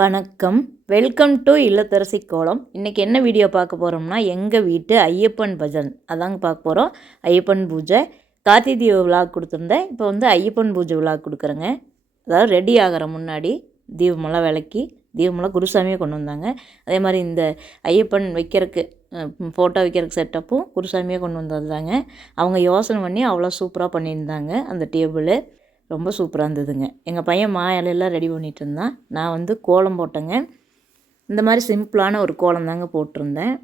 வணக்கம். Welcome to இல்லத்தரசி கோலம். இன்றைக்கி என்ன வீடியோ பார்க்க போகிறோம்னா, எங்கள் வீட்டு ஐயப்பன் பஜன் அதாங்க பார்க்க போகிறோம். ஐயப்பன் பூஜை கார்த்திகை தீப விழாக்கு கொடுத்துருந்தேன். இப்போ வந்து ஐயப்பன் பூஜை விழாக்கு கொடுக்குறேங்க. அதாவது ரெடி ஆகிற முன்னாடி தீபமெல்லாம் விளக்கி தீபமெல்லாம் குருசாமியே கொண்டு வந்தாங்க. அதே மாதிரி இந்த ஐயப்பன் வைக்கிறதுக்கு ஃபோட்டோ வைக்கிறதுக்கு செட்டப்பும் குருசாமியே கொண்டு வந்தது தாங்க. அவங்க யோசனை பண்ணி அவ்வளோ சூப்பராக பண்ணியிருந்தாங்க. அந்த டேபிள் ரொம்ப சூப்பராக இருந்ததுங்க. எங்கள் பையன் இலையெல்லாம் ரெடி பண்ணிகிட்டு இருந்தான். நான் வந்து கோலம் போட்டேங்க. இந்த மாதிரி சிம்பிளான ஒரு கோலம் தாங்க போட்டிருந்தேன்.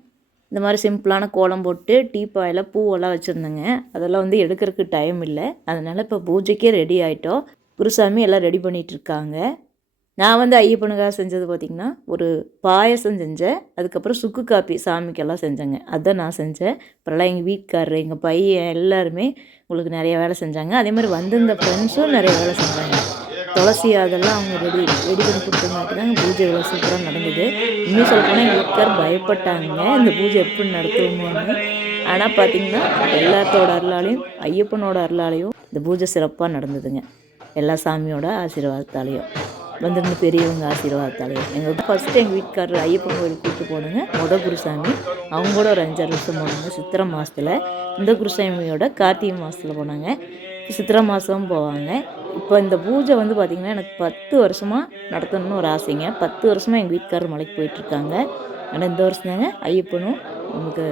இந்த மாதிரி சிம்பிளான கோலம் போட்டு டீப்பாயில் பூவெல்லாம் வச்சுருந்தேங்க. அதெல்லாம் வந்து எடுக்கிறதுக்கு டைம் இல்லை. அதனால் இப்போ பூஜைக்கே ரெடி ஆகிட்டோம். குருசாமி எல்லாம் ரெடி பண்ணிகிட்ருக்காங்க. நான் வந்து ஐயப்பனுக்காக செஞ்சது பார்த்திங்கன்னா, ஒரு பாயசம் செஞ்சேன். அதுக்கப்புறம் சுக்கு காப்பி சாமிக்கெல்லாம் செஞ்சேங்க. அதுதான் நான் செஞ்சேன். அப்புறம்லாம் எங்கள் வீட்டுக்காரரு, எங்கள் பையன் எல்லாருமே உங்களுக்கு நிறைய வேலை செஞ்சாங்க. அதே மாதிரி வந்திருந்த ஃப்ரெண்ட்ஸும் நிறைய வேலை செஞ்சாங்க. துளசி அதெல்லாம் அவங்க ரெடி பண்ணி கொடுத்தவங்களுக்கு தாங்க பூஜை எவ்வளோ சூப்பராக நடந்தது. இன்னும் சொல்லப்போனால் எங்கள் வீட்டுக்கார் பயப்பட்டாங்க இந்த பூஜை எப்படி நடத்துவோமோன்னு. ஆனால் பார்த்திங்கன்னா எல்லாத்தோட அருளாலையும் ஐயப்பனோட அருளாலையும் இந்த பூஜை சிறப்பாக நடந்ததுங்க. எல்லா சாமியோட ஆசீர்வாதத்தாலையும் வந்திருந்த பெரியவங்க ஆசீர்வாதத்தாலையும். எங்களுக்கு ஃபஸ்ட்டு எங்கள் வீட்டுக்காரர் ஐயப்பன் கோயிலுக்கு கூப்பிட்டு போனாங்க. குருசாமி அவங்க கூட ஒரு 5-6 வருஷம் போனாங்க. சித்திரை மாதத்தில் இந்த குருசாமியோட கார்த்திகை மாதத்தில் போனாங்க. சித்திரை மாதம் போவாங்க. இப்போ இந்த பூஜை வந்து பார்த்திங்கன்னா எனக்கு 10 வருஷமாக நடத்தணும்னு ஒரு ஆசைங்க. 10 வருஷமாக எங்கள் வீட்டுக்காரர் மலைக்கு போயிட்டுருக்காங்க. ஆனால் இந்த வருஷம் தாங்க ஐயப்பனும் நமக்கு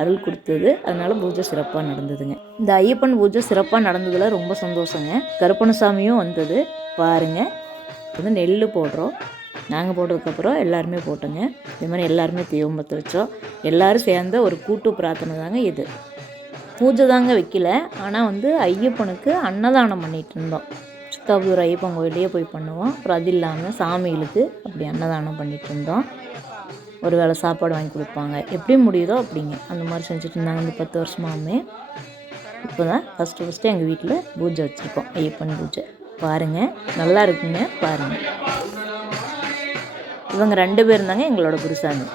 அருள் கொடுத்தது. அதனால் பூஜை சிறப்பாக நடந்ததுங்க. இந்த ஐயப்பன் பூஜை சிறப்பாக நடந்ததில் ரொம்ப சந்தோஷங்க. கருப்பணசாமியும் வந்தது பாருங்கள். வந்து நெல் போடுறோம். நாங்கள் போட்டதுக்கப்புறம் எல்லாருமே போட்டோங்க. இதே மாதிரி எல்லாருமே தீபம் பற்ற வச்சோம். எல்லோரும் சேர்ந்த ஒரு கூட்டு பிரார்த்தனை தாங்க இது. பூஜை தாங்க வைக்கல. ஆனால் வந்து ஐயப்பனுக்கு அன்னதானம் பண்ணிகிட்டு இருந்தோம். சித்தாபுரம் ஐயப்பன் கோயிலையே போய் பண்ணுவோம். அப்புறம் அது இல்லாமல் சாமிகளுக்கு அப்படி அன்னதானம் பண்ணிகிட்டு இருந்தோம். ஒரு வேளை சாப்பாடு வாங்கி கொடுப்பாங்க. எப்படி முடியுதோ அப்படிங்க அந்த மாதிரி செஞ்சுட்டு இருந்தாங்க இந்த 10 வருஷமாகவே. இப்போ தான் ஃபஸ்ட்டு எங்கள் வீட்டில் பூஜை வச்சுருக்கோம். ஐயப்பன் பூஜை பாருங்கள், நல்லா இருக்குங்க பாருங்கள். இவங்க 2 பேர் தாங்க எங்களோட குருசாமி.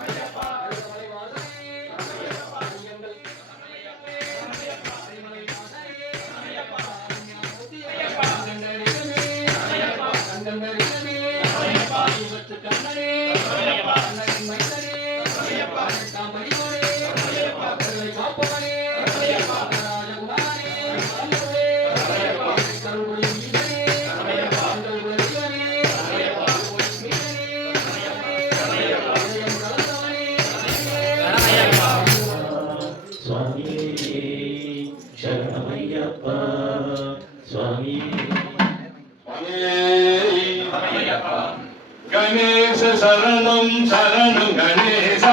गणेश शरणं शरणं गणेश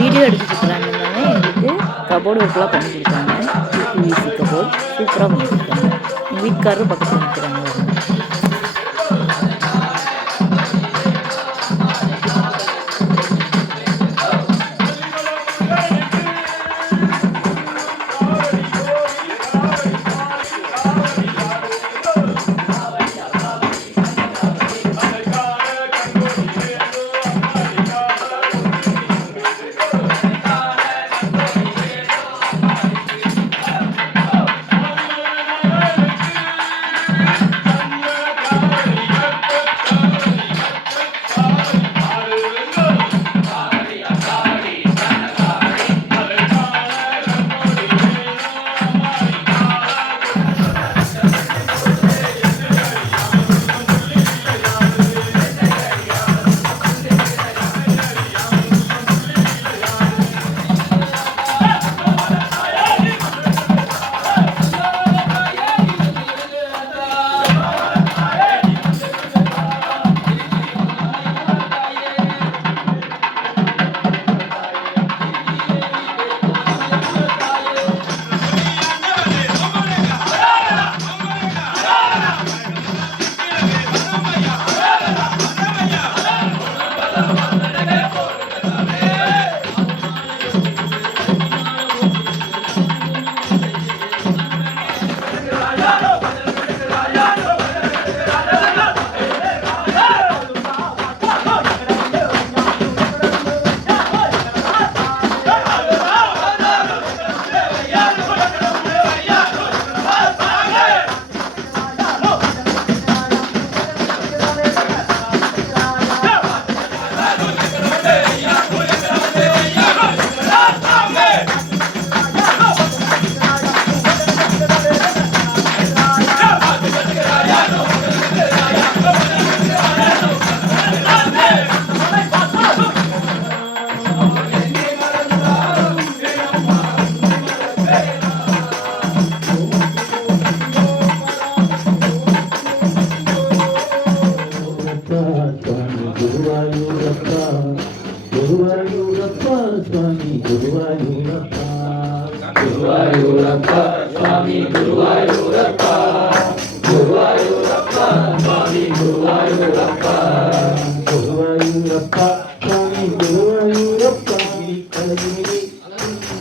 வீடியோ எடுத்துக்கிறாங்க. எங்களுக்கு கபோர்டு ஒர்க்கெலாம் பண்ணி கொடுத்தாங்க. பிவிசி கபோர்டு சூப்பராக பண்ணி கொடுத்தாங்க. எங்கள் வீட்டுக்காரரும் பக்கத்தில் நிற்கிறாங்க. சுவாமி குருவாயூரப்பா குருவாயூரப்பா சுவாமி குருவாயூரப்பா கலையிலே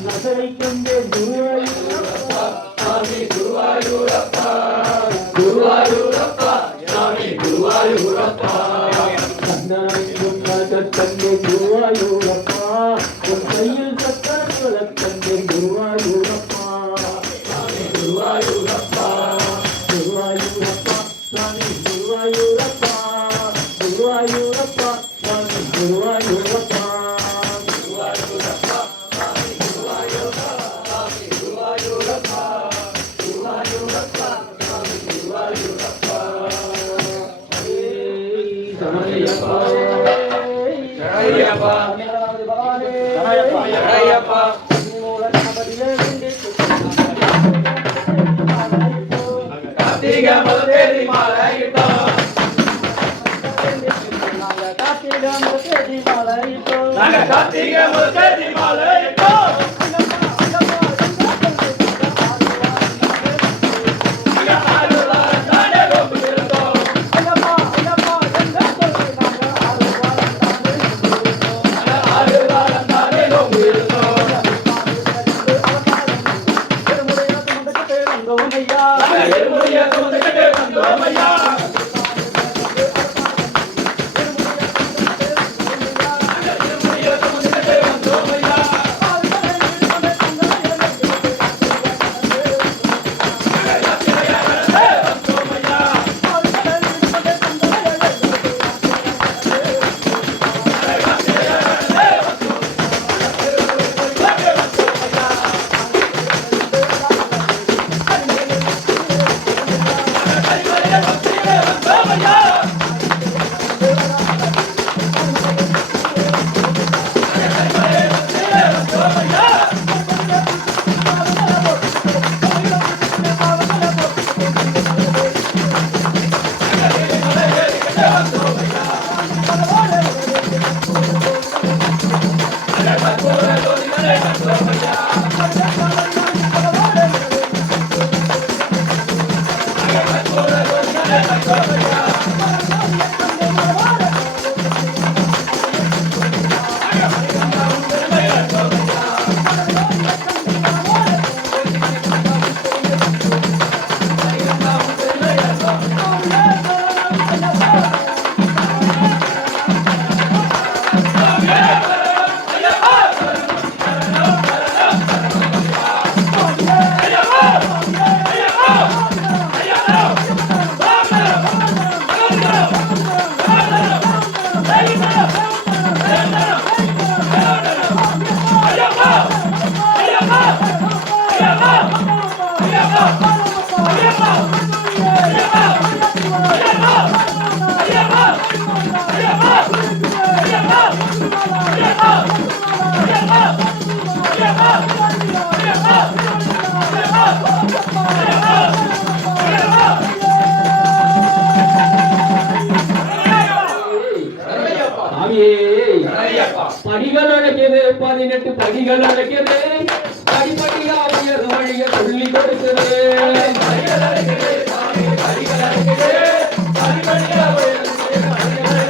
நகரை கண்டே குருவாயூரப்பா சுவாமி குருவாயூரப்பா குருவாயூரப்பா சுவாமி குருவாயூரப்பா கண்ணாயும் கண்டே குருவாயூரப்பா உன் கையில் சக்கர கண்டே குருவாயூரப்பா சுவாமி குருவாயூரப்பா குருவாயூரப்பா சுவாமி குருவாயூரப்பா குருவாயூரப்பா சுவாமி குருவாயூரப்பா குருவாயூரப்பா சுவாமி குருவாயூரப்பா சுவாமி குருவாயூரப்பா குருவாயூரப்பா சுவாமி குருவாயூரப்பா சரணய்யப்பா சரணய்யப்பா சரணய்யப்பா சரணய்யப்பா கார்த்திகை முதல் தேதி மாலையிட்டோம் நாங்க கார்த்திகை முதல் தேதி மாலையிட்டோம் படிகள் அழைக்கிறது 18 படிகள் அழைக்கிறது படிப்படியா உயர் வழிய சொல்லி கொடுக்கிறது படிகள் அழைக்கிறது படிகள் அழைக்கிறது படிப்படியா உயர்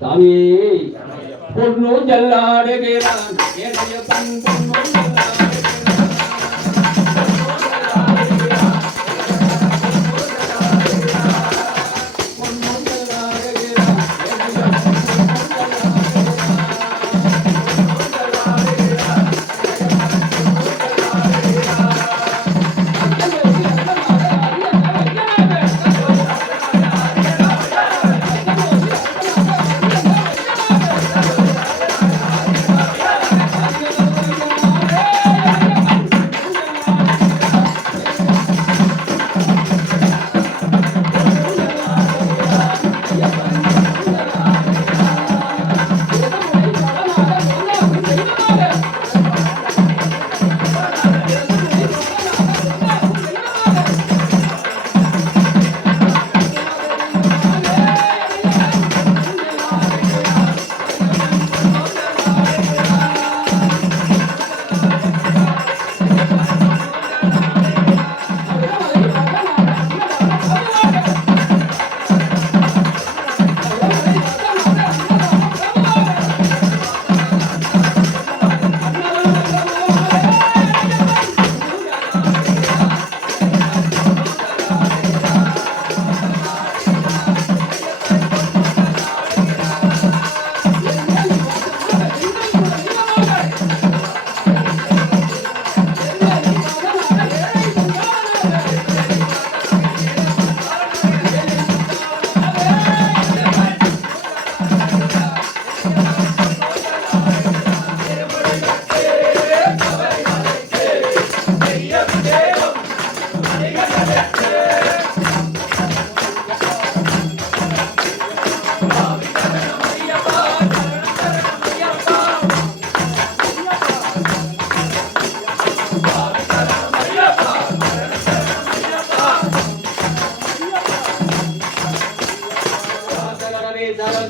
சாமி பொன்னும் ஜல்லாடுகிறான் ஐயப்பன் பொன்னும்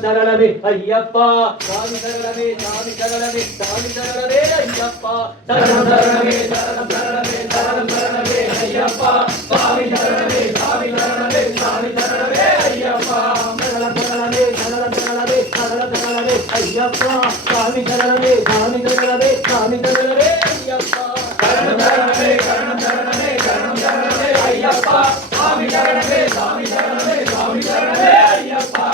சரணமே ஐயப்பா சாமி சரணமே சாமி சரணமே சாமி சரணமே ஐயப்பா சரணம் சரணமே சரணம் சரணமே சரணம் சரணமே ஐயப்பா சாமி சரணமே சாமி சரணமே சாமி சரணமே ஐயப்பா சரணம் சரணமே சரணம் சரணமே சரணம் சரணமே ஐயப்பா சாமி சரணமே சாமி சரணமே சாமி சரணமே ஐயப்பா சரணம் சரணமே சரணம் சரணமே சரணம் சரணமே ஐயப்பா சாமி சரணமே சாமி சரணமே சாமி சரணமே ஐயப்பா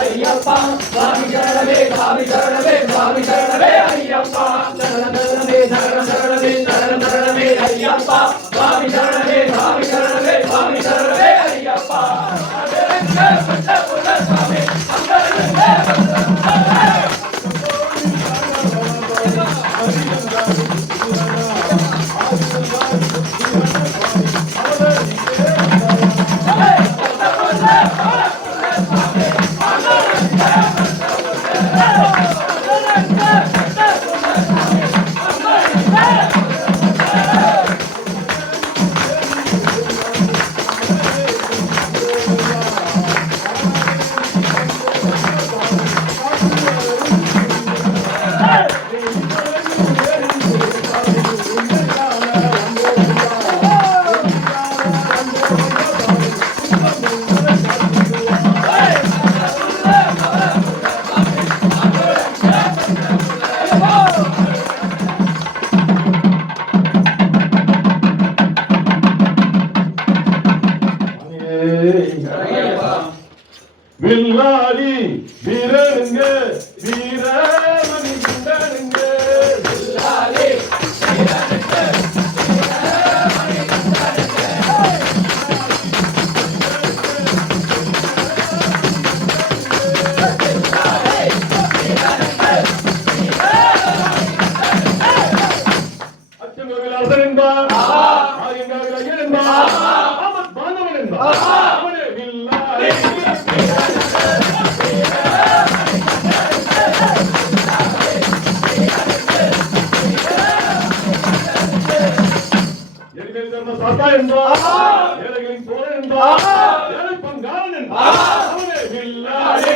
ஐயப்பா சாமி சரணமே சாமி சரணமே சாமி சரணமே ஐயப்பா சரணமே சரணம் சரணமே சரணம் சரணமே ஐயப்பா சாமி சரணமே சாமி சரணமே சாமி சரணமே ஐயப்பா வில்லாளி வீரனுங்க வீரமணி குண்டனுங்க வில்லாளி வீரனுங்க வீரமணி குண்டனுங்க அச்சங்கோவில் அரசன் என்பார் ஆயங்காவில் ஐயன் என்பார் ஆமத் பாந்தவன் என்பார் அவனே வில்லாளி சாத்தா என்பார் ஏழைகளின் தோழன் என்பார் ஏழை பங்காளன் என்பார் அவனே வில்லாளி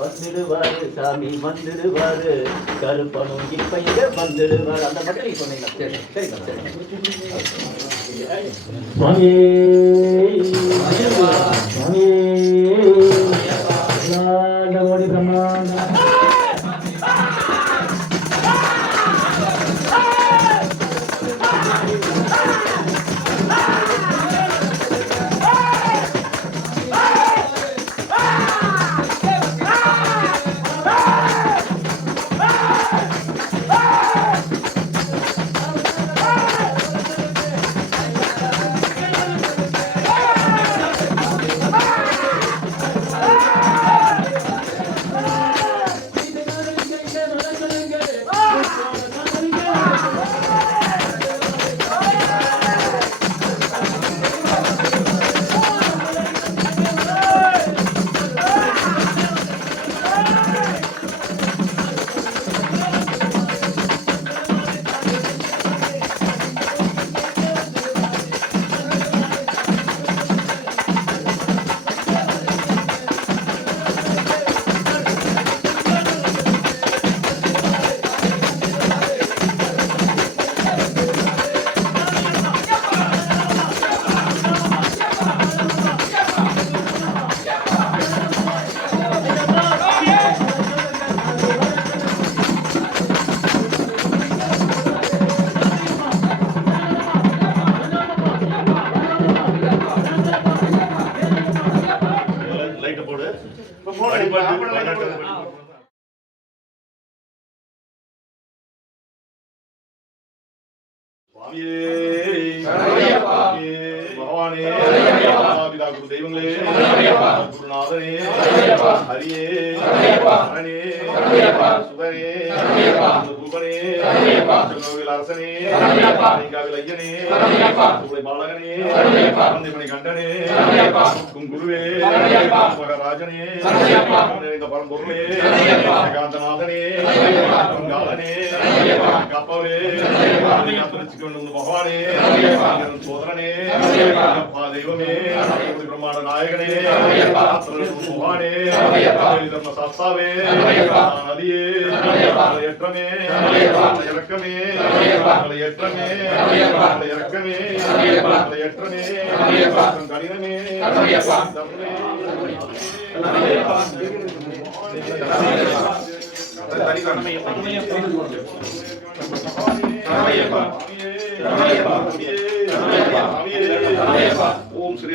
வந்துடுவாரு சாமி வந்துடுவாரு கருப்பனும் இப்ப இங்க வந்துடுவாரு. அந்த மட்டும் நீங்க சொன்னீங்களா? சரி சரிங்க சரி. சுவாமியே சுவாமியே கோடி பிரம்மாண்ட பகவானே பிதா குரு தெய்வங்களே குருநாதனே ஹரியே ஹரணே சுதனே ரூபனே அரசனே காவில் ஐயனே பாலகனே மணி கண்டனே குருவே மகராஜனே பரம்பொருளே காந்தநாதனே காலனே காப்பவரே பகவானே சோதரனே தெய்வமே பிரம்மாண்ட நாயகனே பகவானே தர்ம சாஸ்தாவே நதியே ஏற்றமே இறக்கமே ஏற்றமே இறக்கமே ஏற்றமே கடினமே ஓம் ஸ்ரீ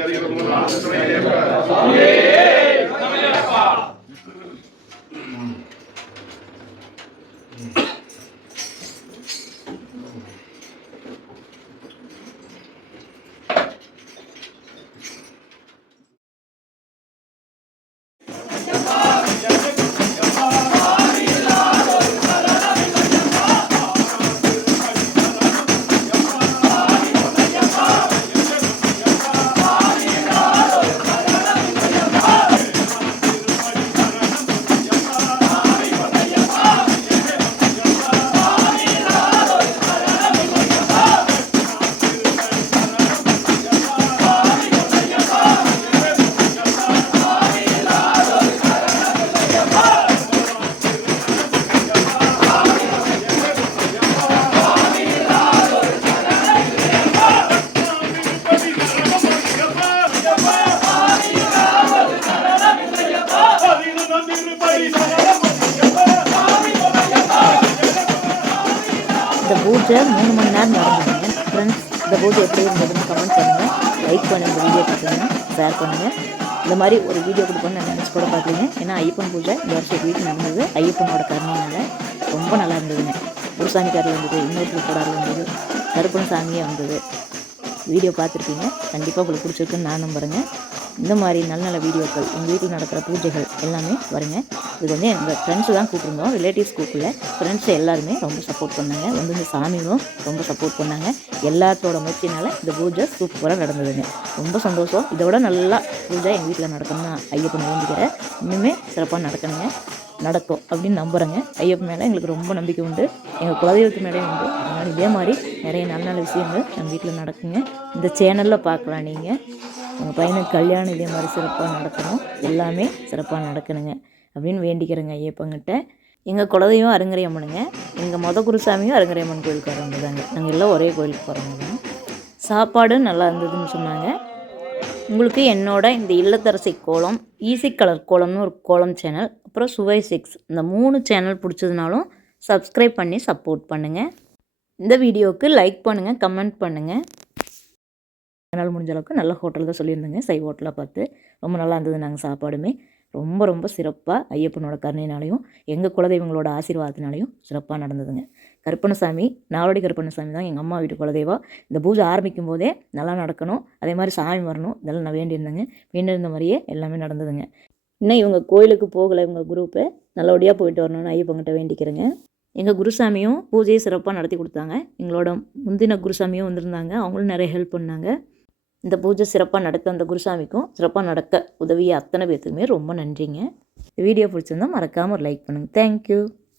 இந்த பூஜை 3 மணி நேரம் நடந்ததுங்க. ஃப்ரெண்ட்ஸ், இந்த பூஜை எப்படி இருந்ததுன்னு கமெண்ட் பண்ணுங்கள், லைக் பண்ணுங்கள், வீடியோ பார்த்துங்க, ஷேர் பண்ணுங்கள். இந்த மாதிரி ஒரு வீடியோ கொடுப்போன்னு நான் நினச்சி கூட பார்க்கலீங்க. ஏன்னா ஐயப்பன் பூஜை இந்த வருஷம் வீட்டில் நடந்தது. ஐயப்பனோட கருணையினால ரொம்ப நல்லா இருந்ததுங்க. ஒரு சாமிக்காரில் வந்தது, இன்னொருத்தர் கூடாரில் வந்தது, கருப்பன் சாமியே வந்தது. வீடியோ பார்த்துருக்கீங்க, கண்டிப்பாக உங்களுக்கு பிடிச்சிருக்குன்னு நான் நம்புகிறேங்க. இந்த மாதிரி நல்ல நல்ல வீடியோக்கள் உங்கள் வீட்டில் நடக்கிற பூஜைகள் எல்லாமே வருங்க. இது வந்து எங்கள் ஃப்ரெண்ட்ஸு தான் கூப்பிட்ருந்தோம், ரிலேட்டிவ்ஸ் கூப்பிடல. ஃப்ரெண்ட்ஸ் எல்லாருமே ரொம்ப சப்போர்ட் பண்ணாங்க. வந்து இந்த சாமியும் ரொம்ப சப்போர்ட் பண்ணாங்க. எல்லாத்தோட முயற்சினால இந்த பூஜை சூப்பராக நடந்ததுங்க. ரொம்ப சந்தோஷம். இதோட நல்லா பூஜை எங்கள் வீட்டில் நடக்கணும்னு ஐயப்பன் வேண்டிக்கிறேன். இன்னுமே சிறப்பாக நடக்கும் அப்படின்னு நம்புகிறேங்க. ஐயப்பன் மேலே எங்களுக்கு ரொம்ப நம்பிக்கை உண்டு, எங்கள் குலதெய்வத்து மேலேயும் உண்டு. அதனால் இதே மாதிரி நிறைய நல்ல நல்ல விஷயங்கள் நம்ம வீட்டில் நடக்குங்க. இந்த சேனலில் பார்க்கலாம் நீங்கள். உங்கள் பையனுக்கு கல்யாணம் இதே மாதிரி சிறப்பாக நடக்கணும், எல்லாமே சிறப்பாக நடக்கணுங்க அப்படின்னு வேண்டிக்கிறேங்க ஐயப்பங்கிட்ட. எங்கள் குலதெய்வம் அருங்கரை அம்மனுங்க. எங்கள் குருசாமியும் அருங்கரை அம்மன் கோயிலுக்கு வரவங்க தாங்க. நாங்கள் எல்லாம் ஒரே கோயிலுக்கு போகிறவங்க தான். சாப்பாடு நல்லா இருந்ததுன்னு சொன்னாங்க. உங்களுக்கு என்னோட இந்த இல்லத்தரசி கோலம், ஈஸி கலர் கோலம்னு ஒரு கோலம் சேனல், அப்புறம் சுவை 6 இந்த 3 சேனல் பிடிச்சதுனாலும் சப்ஸ்கிரைப் பண்ணி சப்போர்ட் பண்ணுங்கள். இந்த வீடியோவுக்கு லைக் பண்ணுங்கள், கமெண்ட் பண்ணுங்கள். என்னால் முடிஞ்ச அளவுக்கு நல்ல ஹோட்டல் தான் சொல்லியிருந்தேங்க, சை ஹோட்டலாக பார்த்து. ரொம்ப நல்லா இருந்தது. நாங்கள் சாப்பாடுமே ரொம்ப ரொம்ப சிறப்பாக ஐயப்பனோட கருணையினாலையும் எங்கள் குலதெய்வங்களோட ஆசீர்வாதத்தினாலையும் சிறப்பாக நடந்ததுங்க. கருப்பண்ணசாமி, நாளோடி கருப்பண்ணசாமி தான் எங்கள் அம்மா வீட்டு குலதெய்வம். இந்த பூஜை ஆரம்பிக்கும் போதே நல்லா நடக்கணும், அதே மாதிரி சாமி வரணும், இதெல்லாம் நான் வேண்டியிருந்தேங்க. வேண்டியிருந்த மாதிரியே எல்லாமே நடந்ததுங்க. இன்னும் இவங்க கோயிலுக்கு போகலை, இவங்க குரூப்பு நல்லபடியாக போயிட்டு வரணும்னு ஐயப்பங்கிட்ட வேண்டிக்கிறேங்க. எங்கள் குருசாமியும் பூஜையை சிறப்பாக நடத்தி கொடுத்தாங்க. எங்களோட முந்தின குருசாமியும் வந்திருந்தாங்க, அவங்களும் நிறைய ஹெல்ப் பண்ணாங்க. இந்த பூஜை சிறப்பாக நடக்க அந்த குருசாமிக்கும் சிறப்பாக நடக்க உதவிய அத்தனை பேர்த்துக்குமே ரொம்ப நன்றிங்க. இந்த வீடியோ பிடிச்சிருந்தா மறக்காமல் ஒரு லைக் பண்ணுங்கள். தேங்க்யூ.